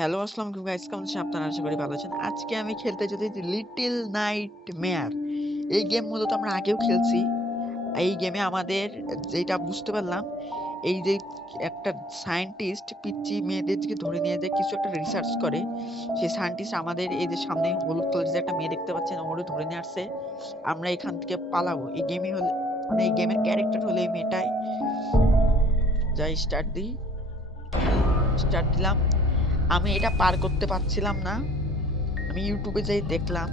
Hello, আসসালামু আলাইকুম guys, কেমন আছেন আপনারা? আশা করি ভালো আছেন। আজকে আমি খেলতে যেতেছি লিটল নাইটমেয়ার। এই গেম মূলত আমরা আগেও খেলছি। এই গেমে আমাদের যেটা বুঝতে পারলাম, এই যে একটা সায়েন্টিস্ট পিচ্চি মেয়েদের দিকে ধরে নিয়ে যায় কিছু একটা রিসার্চ করে। সেই সায়েন্টিস্ট আমাদের এই যে সামনে হলুদ কালারের যে একটা মেয়ে দেখতে পাচ্ছেন ওরে ধরে নিয়ে আসছে। আমরা এখান থেকে পালাবো। এই গেমই হলে মানে এই গেমের ক্যারেক্টার হলো এই মেয়েটাই। যাই স্টার্ট দিলাম। আমি এটা পার করতে পারছিলাম না। আমি ইউটিউবে যাই দেখলাম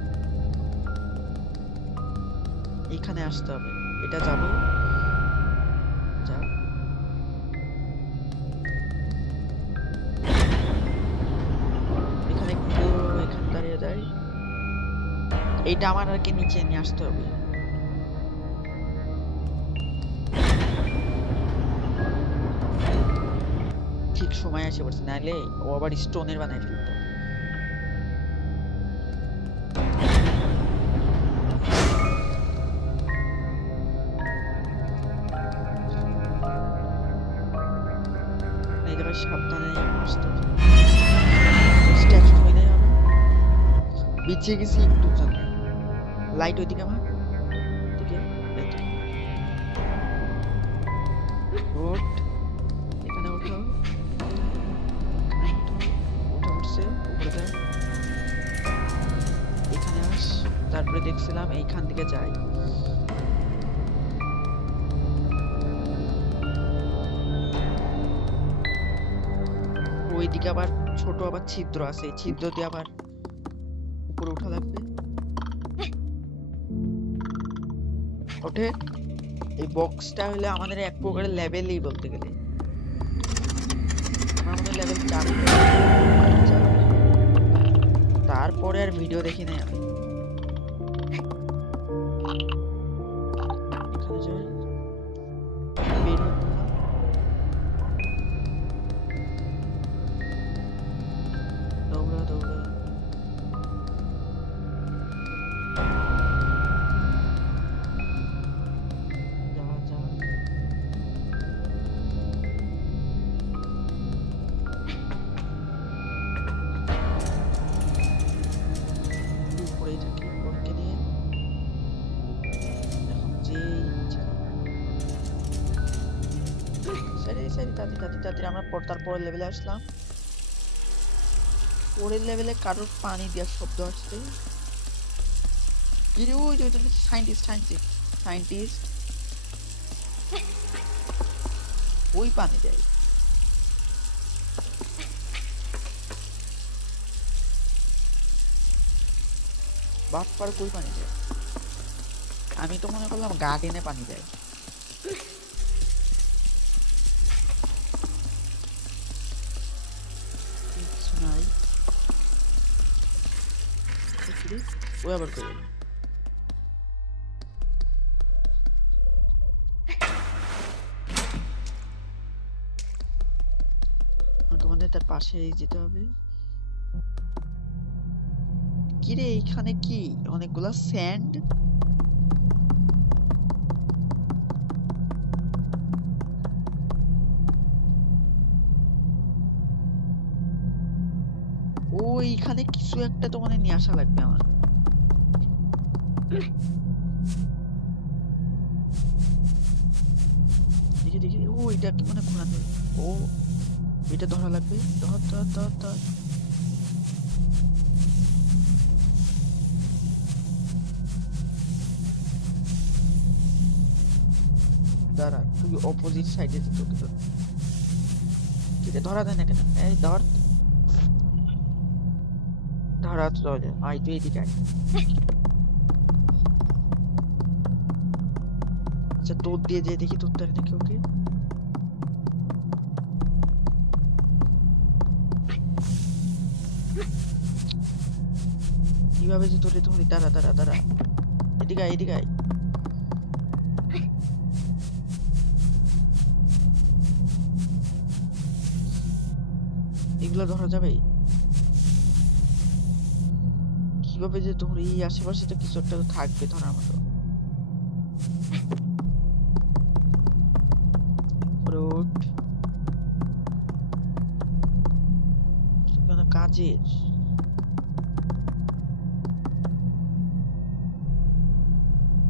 এখানে আসতে হবে, এটা যাব যা এখানে একটু এখানে দাঁড়িয়ে যাই। এইটা আমার আর কি নিচে নিয়ে আসতে হবে। ঠিক সময় এসে পড়ছে, নাহলে ও আবার স্টোনের বানাই ফেলতো। এই জায়গায় সাবধানে আসতে হবে। স্ট্যাচু হয়ে যায় আবার বিছিয়ে গেছি একটু জন্য। লাইট ওইদিকে আমার দিকে রোড, এখানে ওঠো উঠছে উপরে যায়। এখানে আস, তারপরে দেখছিলাম এইখান থেকে যাই। ওইদিকে আবার ছোট আবার ছিদ্র আছে, ছিদ্র দিয়ে আবার উপরে উঠা লাগবে। ওঠে এই বক্সটা হলে আমাদের এক প্রকারের লেভেলই বলতে গেলে। আমার মনে লেভেল 4। তারপরে আর ভিডিও দেখি নাই আমি। এখানে যাই, বের হয়ে পড়লাম। দৌড়া দৌড়া যা যা। উপরেই থাকি ওকে নিয়ে। এখন যে সারি সারি তাড়াতাড়ি তাড়াতাড়ি তাড়াতাড়ি আমরা তারপরের লেভেলে আসলাম। পরের লেভেলে কারোর পানি দেওয়ার শব্দ আসছে। কি রে, ওই যে সায়েন্টিস্ট সায়েন্টিস্ট সায়েন্টিস্ট ওই পানি দেয়। বাটপার কই পানি দেয়? আমি তো মনে করলাম গার্ডেনে পানি দেয়। কিছু নাই। ও আবার কই গেল? তোমাদের তার পাশেই যেতে হবে। কিরে এইখানে কি অনেকগুলা স্যান্ড? ওইখানে কিছু একটা তো মানে নিয়ে আসা লাগবে আমার। দেখি দেখি, ও এটা কি মানে ঘোরানো? ও এটা ধরা লাগবে। ধর ধর ধর ধর। দাঁড়া, তুই অপোজিট সাইডে তোকে ধর। কিরে ধরা দেয় না কেন? এই ধর, ধরা তো দেওয়া যায়। আয় তুই এদিকে আয়। আচ্ছা তোর দিয়ে যে দেখি তোর দ্বারা নাকি ওকে। কিভাবে যে তোরে ধরি? দাঁড়া দাঁড়া দাঁড়া, এদিকে আয় এদিকে আয়। এগুলো ধরা যাবে? কিভাবে যে ধরি? আশেপাশে তো কিছু একটা তো থাকবে ধরার মতো। ফ্রুট কোনো কাজের।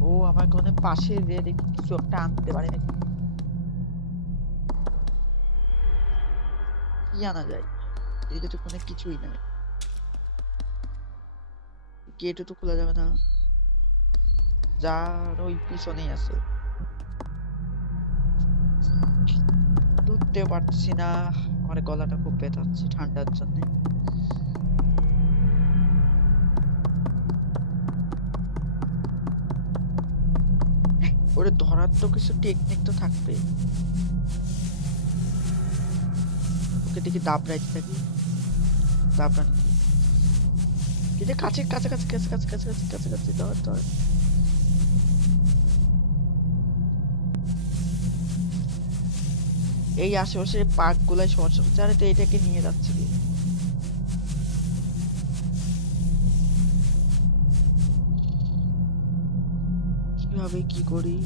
ও আমার কোনো পাশে যে দেখি কিছু একটা আনতে পারে নাকি, কি আনা যায়? এদিকে তো কোনো কিছুই নাই, গেটও তো খোলা যাবে না, যার ওই পিছনেই আছে, ধরতেও পারছি না। আমার গলাটা খুব ব্যথাচ্ছে ঠান্ডার জন্য। ওরে ধরার তো কিছু টেকনিক তো থাকবে। ওকে দেখি দাবড়াইতে থাকি, দাবড়ান কিন্তু কাছে কাছে কাছে কাছে কাছে কাছে কাছে কাছে কাছে ধর ধর। এই আশেপাশে পার্ক গুলাই সমস্যা হচ্ছে। আরে তো এটাকে নিয়ে যাচ্ছে কি? কিভাবে কি করি?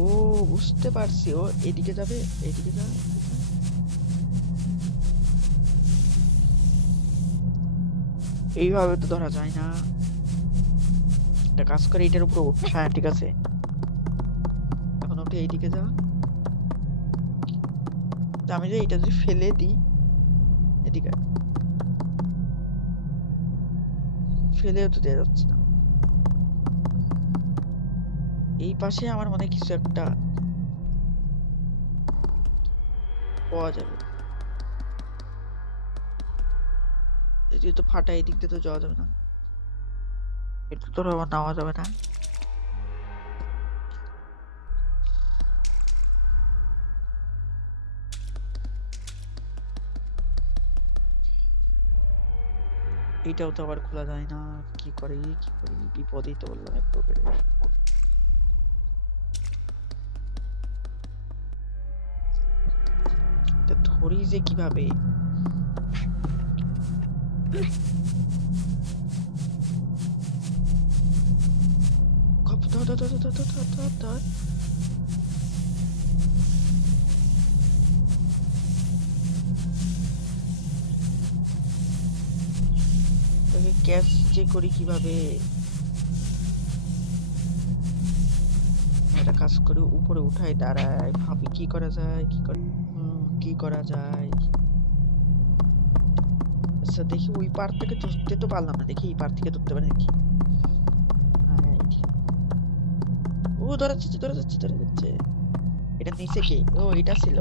ও বুঝতে পারছি, ও এদিকে যাবে, এদিকে যাবে। এইভাবে তো ধরা যায় না। একটা কাজ করে এটার উপর উঠ। হ্যাঁ ঠিক আছে, এখন উঠে এইদিকে যা। আমি যে এটা যদি ফেলে দিই, এদিকে ফেলেও তো দেওয়া যাচ্ছে না। এই পাশে আমার মনে কিছু একটা পাওয়া যাবে। এদিকে তো ফাটা, এই দিক দিয়ে তো যাওয়া যাবে না, এটা তো আবার নেওয়া যাবে না। এইটাও তো আবার খোলা যায় না। কি করি কি করি, বিপদেই তো বললাম একটু করে। এটা ধরি যে কিভাবে? ধর ধর ধর ধর ধর ধর ধর ধর। তাকে ক্যাচ যে করি কিভাবে? একটা কাজ করে উপরে উঠাই, দাঁড়াই, ভাবি কি করা যায়, কি করা যায়। আচ্ছা দেখি ওই পার থেকে ধরতে তো পারলাম না, দেখি এই পার থেকে ধরতে পারি নাকি। ও ধরা যাচ্ছে ধরা যাচ্ছে ধরা যাচ্ছে। এটা নিচে কি? ও এটা ছিল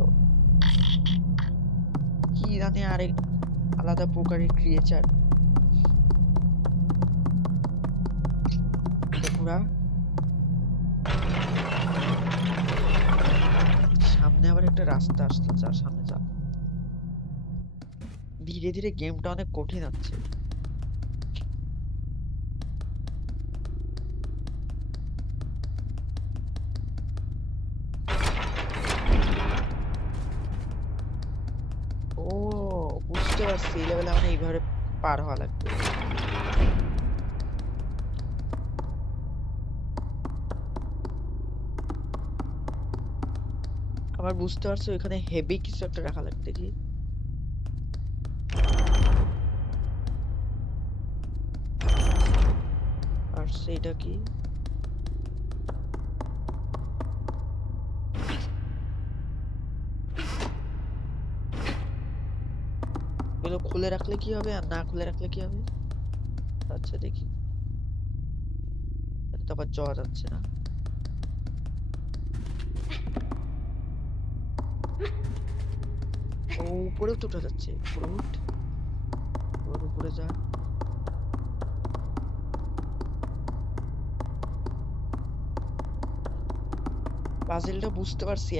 কি জানি, আরেক আলাদা প্রকারের ক্রিয়েচার। পুরা সামনে আবার একটা রাস্তা আসছে, যার সামনে যা। ধীরে ধীরে গেমটা অনেক কঠিন হচ্ছে। ও বুঝতে পারছি, এই লেভেলে মানে এইভাবে পার হওয়া লাগবে। আবার বুঝতে পারছো এখানে হেভি কিছু একটা রাখা লাগবে, দেখি। আর সেটা কি? এগুলো খুলে রাখলে কি হবে আর না খুলে রাখলে কি হবে? আচ্ছা দেখি, এটা তো আবার যাওয়া যাচ্ছে না। ও উপরেও তো উঠা যাচ্ছে, উপরে উঠ, ওর উপরে যা। পাজেলটা বুঝতে পারছি,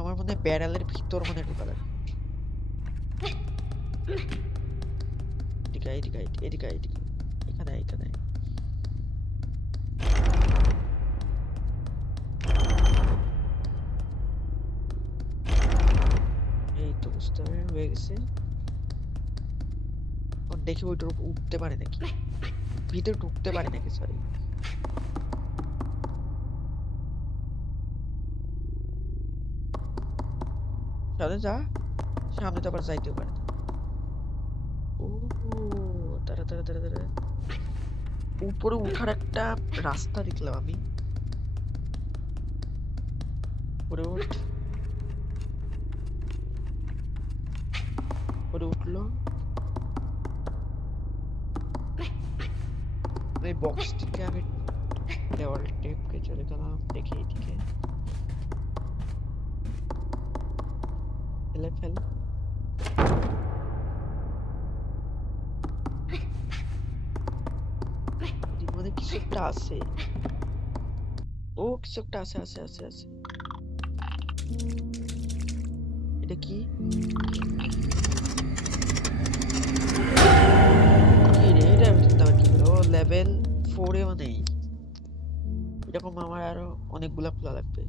আমার মনে হয় ব্যারেলের ভিতর মনে ঢোকা লাগে। এদিকে এদিকে এদিকে এদিকে, এখানে এখানে। এই তো বুঝতে হয়ে গেছে। দেখি ওইটার উপর উঠতে পারে নাকি, ভিতরে ঢুকতে পারে নাকি, সরি। সামনে যা, সামনে তো আবার যাইতেও পারে না। ও দাঁড়া দাঁড়া দাঁড়া দাঁড়া, উপরে উঠার একটা রাস্তা দেখলাম আমি। উপরে উঠ, উপরে উঠলো। এই বক্সটিকে আমি দেওয়ালে টেপকে চলে গেলাম, দেখি এইদিকে ফেলে ফেল। এদিক মধ্যে কিছু একটা আছে। ও কিছু একটা আছে আছে আছে আছে। এটা কি? কি রে, এটা আমি চিন্তা কি করে? ও লেভেল 4 এও নেই। এরকম আমার আরো অনেকগুলা খোলা লাগবে।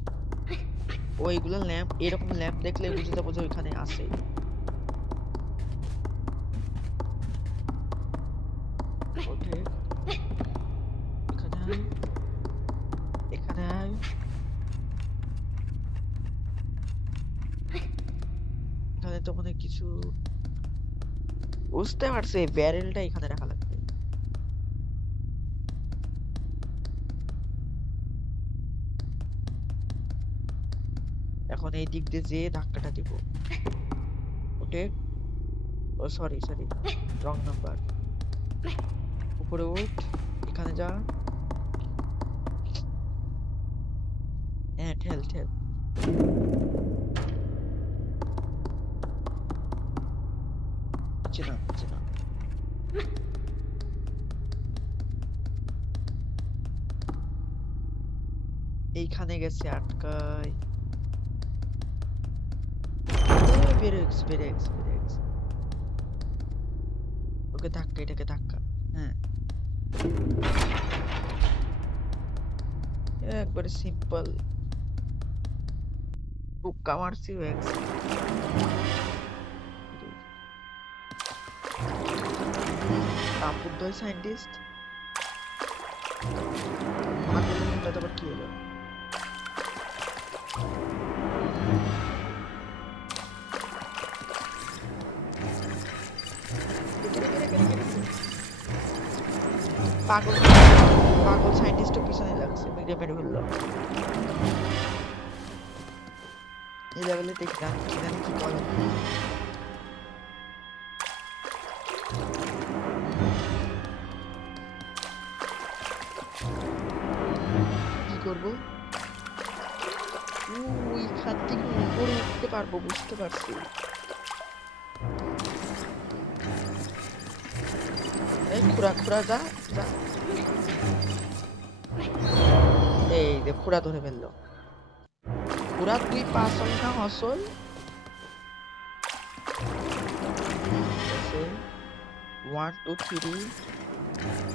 ও এইগুলা ল্যাম্প, এরকম ল্যাম্প দেখলে বুঝে যাবো যে ওইখানে আছে। ওঠে এখানে আয়, এখানে আয়। এখানে তো মনে হয় কিছু, বুঝতে পারছি ব্যারেলটা এখানে রাখা লাগবে। এখন এই দিক দিয়ে যে ধাক্কাটা দিব। ওঠে, ও সরি সরি, রং নাম্বার। উপরে উঠ, এখানে যা। হ্যাঁ ঠেল ঠেল। নিচে নাম, নিচে নাম। এইখানে গেছে আটকায়। বেড়ে গেছে বেড়ে গেছে বেড়ে গেছে। ওকে ধাক্কা, এটাকে ধাক্কা। হ্যাঁ একবারে সিম্পল, টোক্কা মারছি হয়ে গেছে। বুদ্ধ সায়েন্টিস্ট আবার কি হলো? পাগল পাগল সায়েন্টিস্ট পিছনে লাগছে, মেরে মেরে ফেললো। এই লেভেলে দেখি না কি করে। কি করবো? ওইখান থেকে উপরে উঠতে পারবো, বুঝতে পারছি। এই খুড়া খুড়া যা যা। এই যে খুড়া ধরে ফেললো। খুড়া তুই পাসল না হসল? ওয়ান টু থ্রি,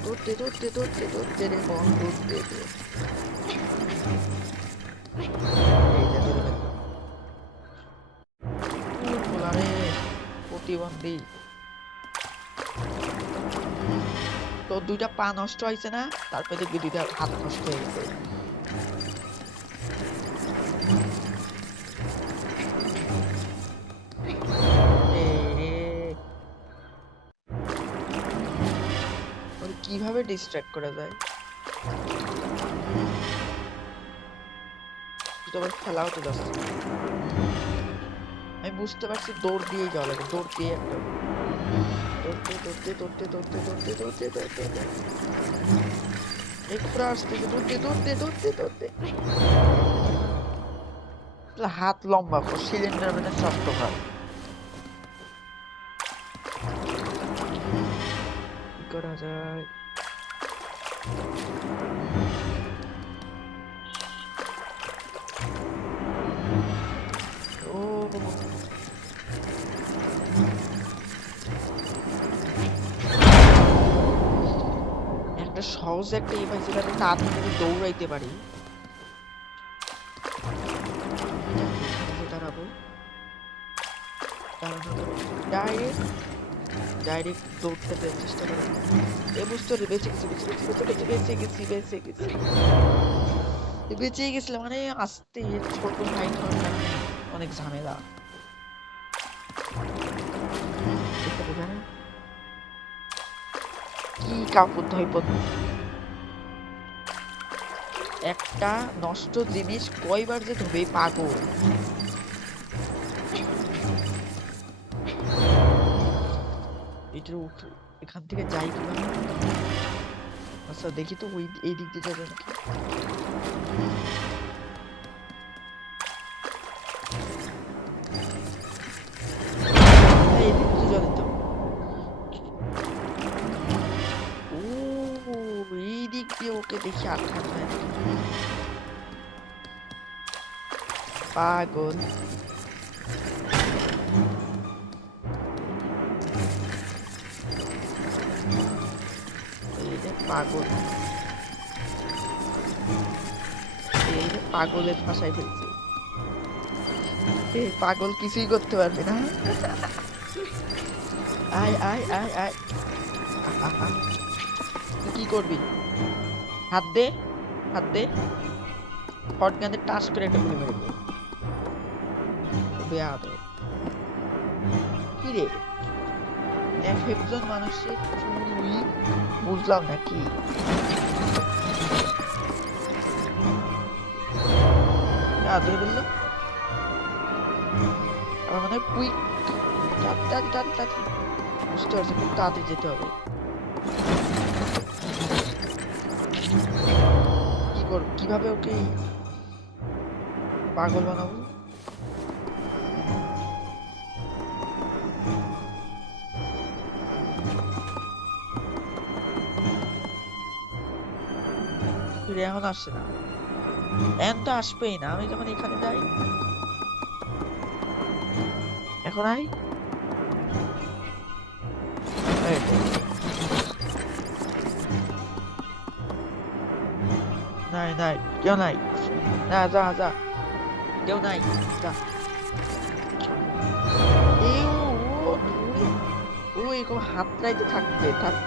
দৌড়তে দৌড়তে দৌড়তে দৌড়তে রে বল, দৌড়তে দে। এই যে ধরে ফেললো। রে প্রতিবন্ধী, তো দুইটা পা নষ্ট হয়েছে না, তারপরে দেখবি দুইটা হাত নষ্ট হয়ে গেছে। কিভাবে ডিস্ট্রাক্ট করা যায়? খেলাও তো যাচ্ছে। আমি বুঝতে পারছি দৌড় দিয়ে যাওয়া লাগে, দৌড় দিয়ে একটা দৌড়তে দৌড়তে দৌড়তে দৌড়তে দৌড়তে দৌড়তে দৌড়তে একটু আসতেছে, দৌড়তে দৌড়তে দৌড়তে দৌড়তে। হাত লম্বা কর, সিলিন্ডার মানে শক্ত কর। কি করা যায়? ও একটা সহজ একটা এই পাইছি, তাড়াতাড়ি দৌড়াইতে পারি। দাঁড়াবো, ডাইরেক্ট দৌড়তে চেষ্টা করো। এ বুঝতে বেঁচে গেছি বেঁচে গেছি বেঁচে গেছি বেঁচে গেছি বেঁচে গেছিলাম। মানে আসতে ছোট ভাই অনেক ঝামেলা। কি কাপড় ধইপদ একটা নষ্ট জিনিস কয়বার যে ধোবে পাগল। এটার এখান থেকে যাই কিভাবে? আচ্ছা দেখি তো ওই এই দিক দিয়ে যাবে নাকি। এই দিক দিয়ে যাবে তো। ও এই দিক দিয়ে ওকে দেখি আটকানো হয় নাকি। পাগল পাগল পাগলের ভাষায় ফেলছে। পাগল কিছুই করতে পারবে না। আয় আয় আয় আয় কি করবি? হাত দে হাত দে হটগানের টাচ করে একটা গুলি মেরে দে। কি রে একজন মানুষের চুরি বুঝলাম না কি ধরে ফেললো। আমার মনে হয় কুইক তাড়াতাড়ি বুঝতে পারছি খুব তাড়াতাড়ি যেতে হবে। কি করব কিভাবে ওকে পাগল বানাবো? এখন আসছে না, এখন তো আসবেই না। আমি যখন এখানে যাই এখন আই নাই নাই কেউ নাই। না যা যা কেউ নাই যা। ও এরকম হাত রাইতে থাকবে থাক।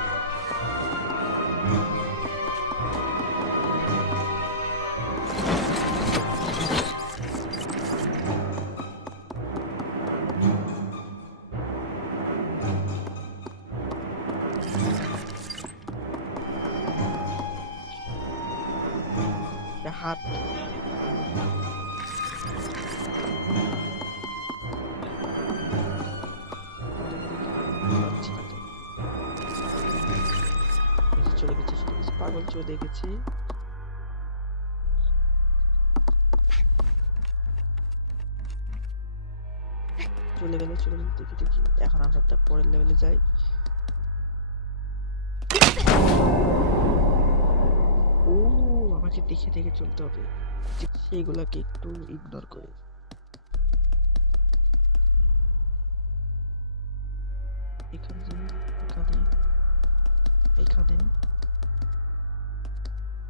হাত চলে গেছে পাগল চলে গেছি। চলে গেল দেখি দেখি। এখন আমরা পরের লেভেলে যাই। ও আমাকে দেখে দেখে চলতে হবে, সেইগুলাকে একটু ইগনোর করে। এখানে এখানে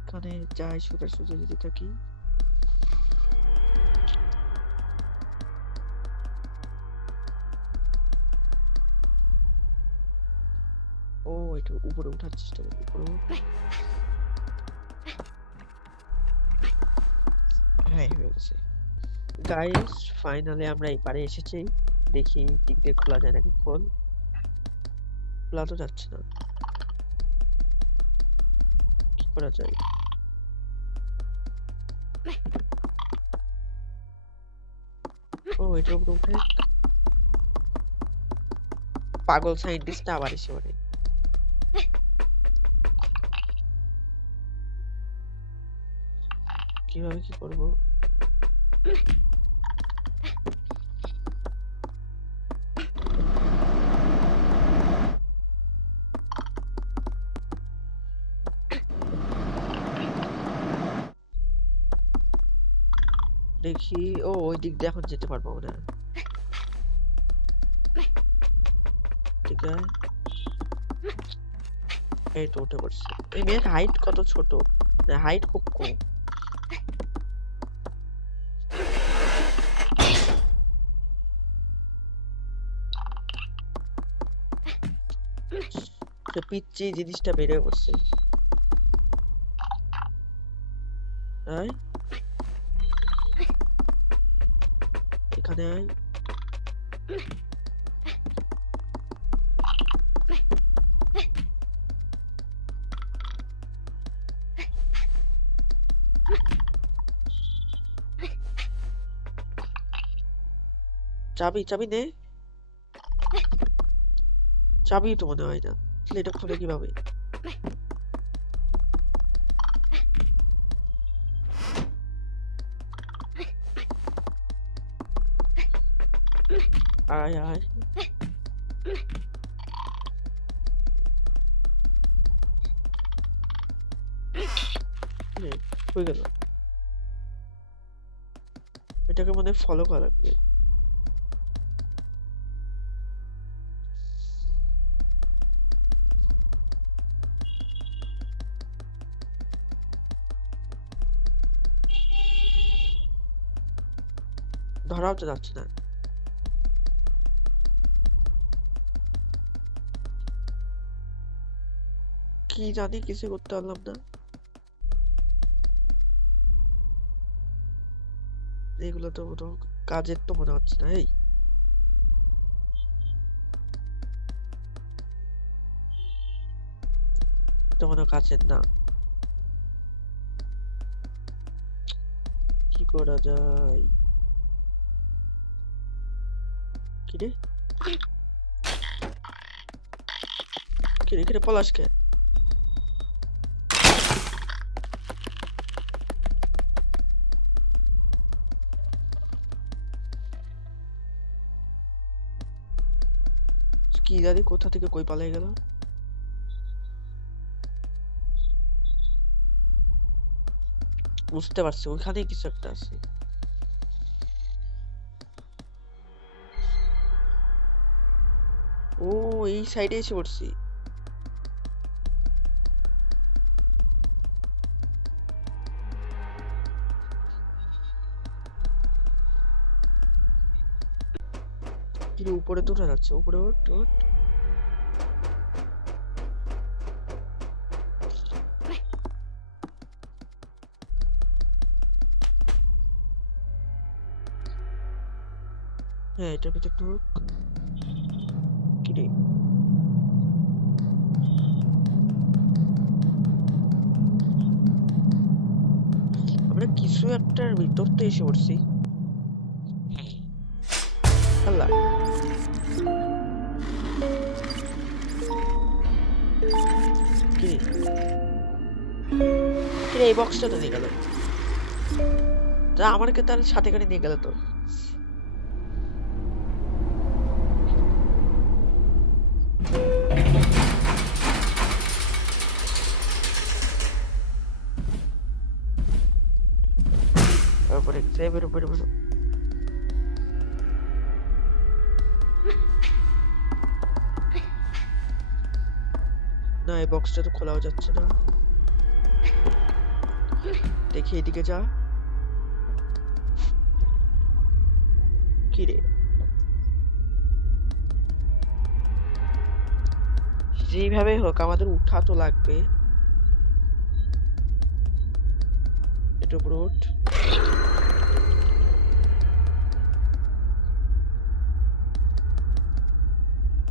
এখানে যাই সোজা যদি থাকি। ও একটু উপরে ওঠার চেষ্টা করি। হ্যাঁ হয়ে গেছে গাইস, ফাইনালি আমরা এই পারে এসেছি। দেখি দিক দিয়ে খোলা যায় নাকি। খোলা তো যাচ্ছে না, কি করা যায়? ও এটার উপরে উঠে পাগল সাইন্টিস্ট আবার এসে মানে কিভাবে কি করবো? দেখি। ও ওই দিক দিয়ে এখন যেতে পারবো না। ঠিক আছে এই তো উঠে পড়ছে। এই মেয়ের হাইট কত ছোট, হাইট খুব কম। পিচ্ছি জিনিসটা বেড়ে পড়ছে। এখানে চাবি চাবি নে, চাবি তো মনে হয় না, এটা খুলে কিভাবে? আয় আয়, হয়ে গেল। এটাকে মনে ফলো করা লাগবে। ধরাও তো যাচ্ছে না। কি জানি, কিছু করতে পারলাম না। এগুলো তো কাজের তো মনে হচ্ছে না। এই তো মনে কাজের না। কি করা যায়? কিরে কিরে কিরে পলাশকে কি জানি কোথা থেকে কই পালাই গেল। বুঝতে পারছি, ওইখানেই কিছু একটা আছে। ও এই সাইডে এসে পড়ছি। কিন্তু উপরে তো উঠা যাচ্ছে, উপরে ওঠ ওঠ। হ্যাঁ এটার ভিতরে ঢুক। কিরে আমরা কিছু একটার ভিতর তো এসে পড়ছি। আল্লাহ, কিরে কিরে এই বক্সটা তো নিয়ে গেল। তা আমাকে তার সাথে করে নিয়ে গেল তো। তারপরে বেরো বেরো বেরো। না এই বক্সটা তো খোলাও যাচ্ছে না। দেখি এদিকে যা। কিরে যেভাবে হোক আমাদের উঠা তো লাগবে। এটা উপরে উঠ।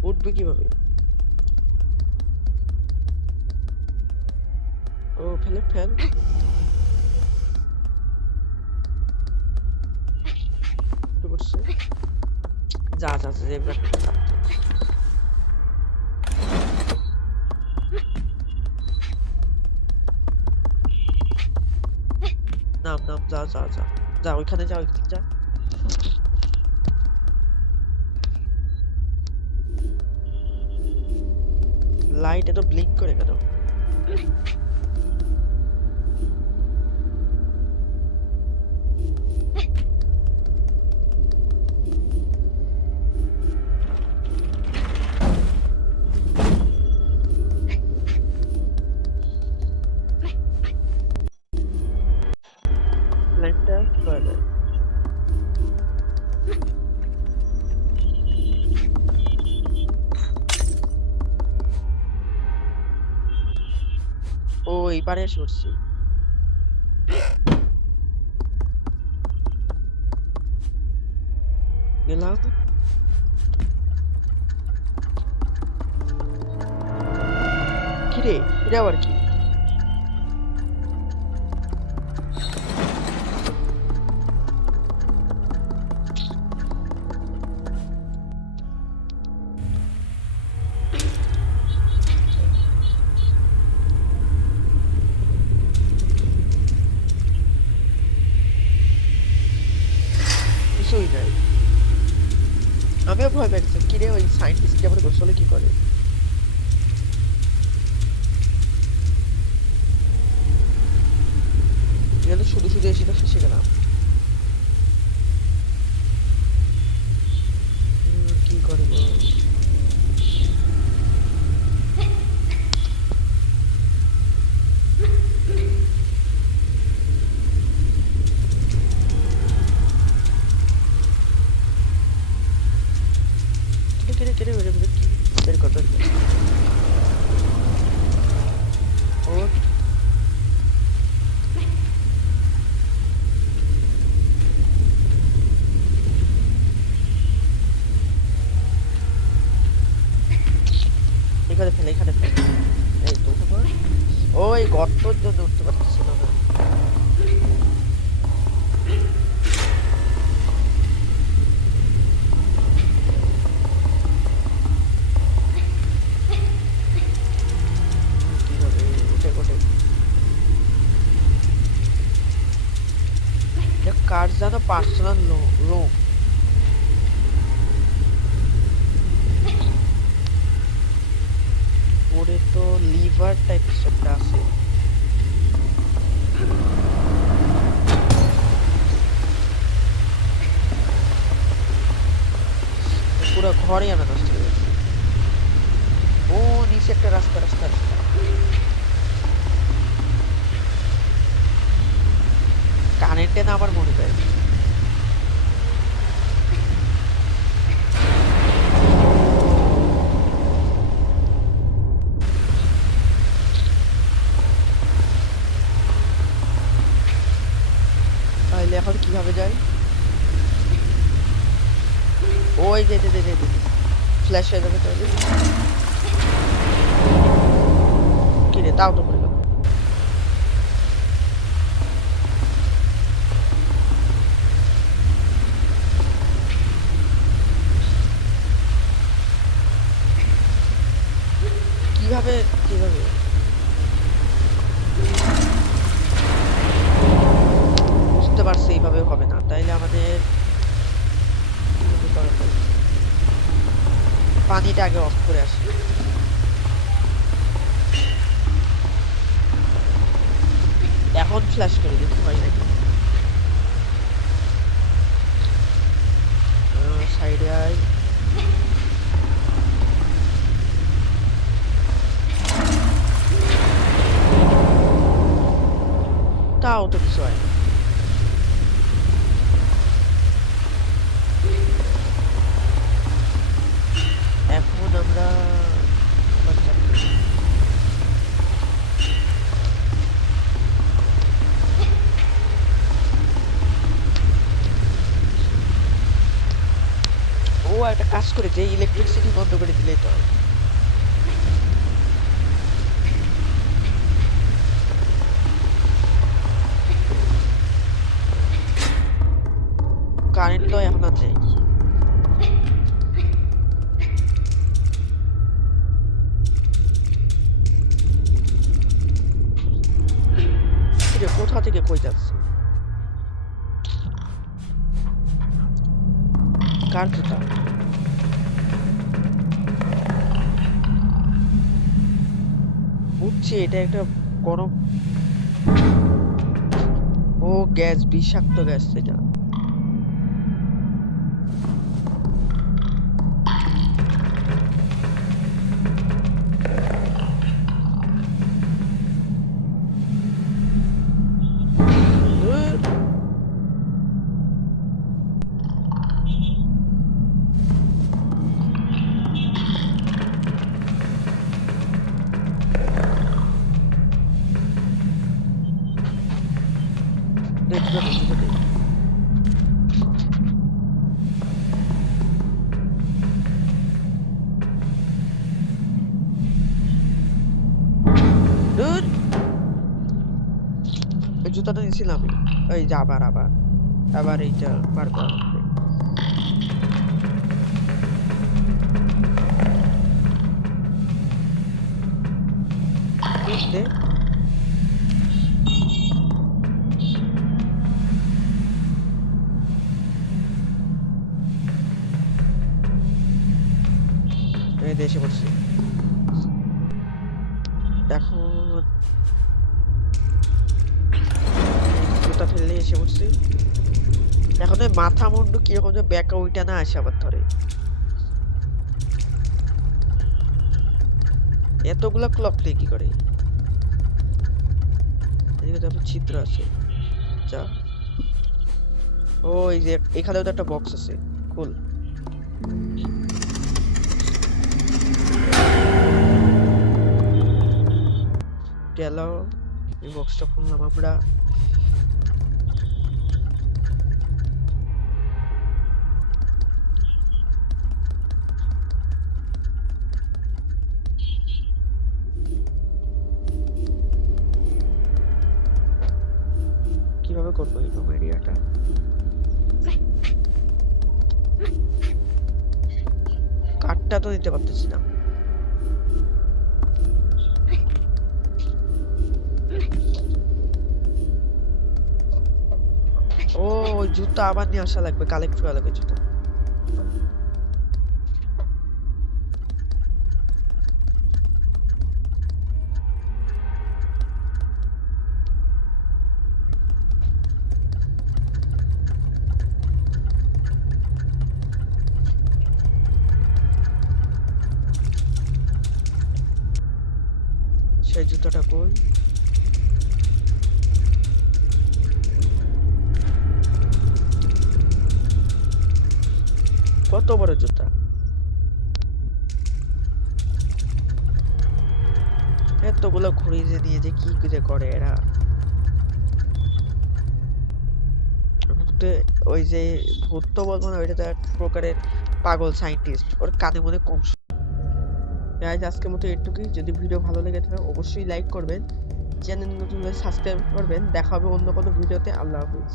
উঠবে কিভাবে? ও ফেলে ফেল। যা যা যা নাম নাম, যা যা যা যা, ওইখানে যা, ওইখানে যা। লাইট এত ব্লিঙ্ক করে কেন? লাইটটা কি করা যায়? ও এই পারে এসে উঠছি। গেলাম। কিরে এটা আবার কি? আমিও ভয় পেয়েছি, কিরে ওই সায়েন্টিস্ট আবার গোসলে কি করে? এখানে শুধু শুধু এসে তো ফেসে গেলাম। কি করবো? কেটে কেটে বেড়ে বেড়ে কি বের করতে হবে? ও এখানে ফেলে, এখানে ফেলে। এই তো উঠে পড়। ওই গর্তর জন্য উঠতে পারতেছিল না। কিভাবে উঠে উঠে কার যেন পার্সোনাল রুম। ওরে তো লিভার টাইপ একটা আছে। পুরো ঘরে আনা নষ্ট হয়ে গেছে। ও নিচে একটা রাস্তা রাস্তা রাস্তা। কারেন্টে না আমার মনে হয়। তাহলে এখন কিভাবে যাই? ওই যে ফ্ল্যাশ হয়ে যাবে তাহলে। কিরে তাও তো পড়ে গেল। কিভাবে কিভাবে? বুঝতে পারছি এইভাবে হবে না, তাইলে আমাদের পানিটা আগে অফ করে আসি। এখন ফ্ল্যাশ করে দেখি হয় নাকি। সাইডে আই। তাও তো কিছু হয় না। এখন আমরা ও একটা কাজ করে যে ইলেকট্রিসিটি বন্ধ করে দিলেই তো হয়। কারেন্ট তো এখন আর নেই। কোথা থেকে কই যাচ্ছে? কার জুতা? বুঝছি এটা একটা গরম। ও গ্যাস, বিষাক্ত গ্যাস এটা। জুতাটা নিয়েছিলাম আমি। এই যে আবার আবার আবার এইটা বার করা লাগবে। বুঝতে ফেলতে এসে পড়ছি। দেখো জুতা ফেললে এসে পড়ছি। এখন ওই মাথা মুন্ডু কিরকম যে ব্যাকা ওইটা না আসে আবার ধরে। এতগুলা ক্লক নেই কি করে? এদিকে তো ছিদ্র আছে। যা ওই যে এখানেও তো একটা বক্স আছে, খুল। গেল, এই বক্সটা খুললাম আমরা। কিভাবে করবো এই রুম এরিয়াটা? কাঠটা তো দিতে পারতেছি না। ও ওই জুতা আবার নিয়ে আসা লাগবে, কালেক্ট করা লাগবে জুতা। সেই জুতাটা কই? কত বড় জুতা! এতগুলো ঘুড়ি যে নিয়ে যে কি যে করে এরা। ওই যে ভূত তো বলবো না, ওইটা তো এক প্রকারের পাগল সায়েন্টিস্ট, ওর কানে মনে কম। গাইজ আজকের মতো এটুকুই। যদি ভিডিও ভালো লেগে থাকে অবশ্যই লাইক করবেন, চ্যানেল নতুন হলে সাবস্ক্রাইব করবেন। দেখা হবে অন্য কোনো ভিডিওতে। আল্লাহ হাফিজ।